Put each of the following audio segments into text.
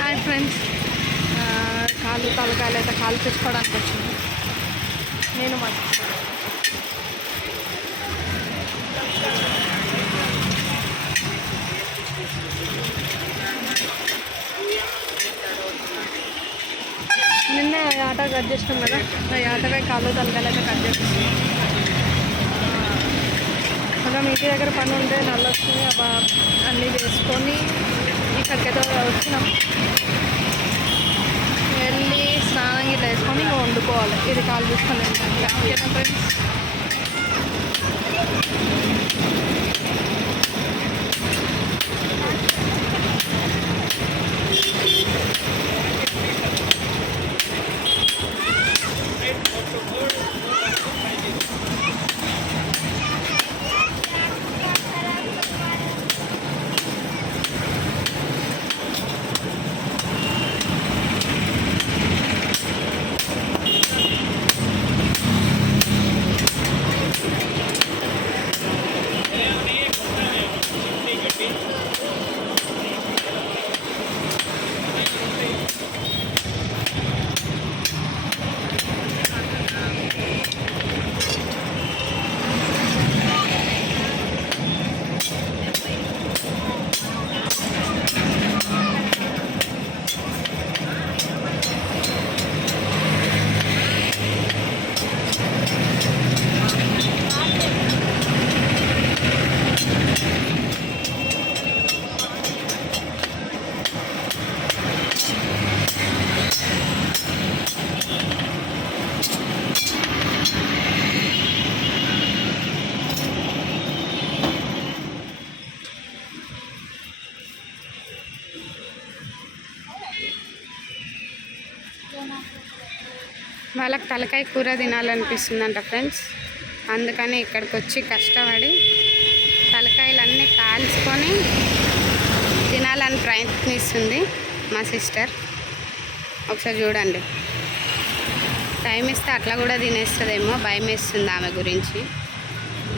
Hi friends, కాళ్ళు తలకాయలు అయితే కాళ్ళు తెచ్చుకోవడానికి వచ్చింది. నేను మా నిన్నే ఆటో కట్ చేసినాం కదా, ఆ ఆటోవే కాళ్ళు తలకాయలు అయితే కట్ చేస్తుంది. మనం ఇంటి దగ్గర పని ఉంటే నల్లు వస్తుంది, అన్నీ చేసుకొని ఇక్కడికైతే వచ్చినాం. వెళ్ళి స్నానం ఇట్లా వేసుకొని ఇంకా వండుకోవాలి. ఇది కాలు చూసుకొని ఓకేనా ఫ్రెండ్స్? వాళ్ళకి తలకాయ కూర తినాలనిపిస్తుందంట ఫ్రెండ్స్. అందుకని ఇక్కడికి వచ్చి కష్టపడి తలకాయలన్నీ కాల్చుకొని తినాలని ప్రయత్నిస్తుంది మా సిస్టర్. ఒకసారి చూడండి, టైం ఇస్తే అట్లా కూడా తినేస్తుందేమో, భయం వేస్తుంది ఆమె గురించి.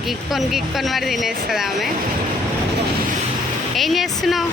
గిక్కొని మరి తినేస్తుంది ఆమె. ఏం చేస్తున్నావు?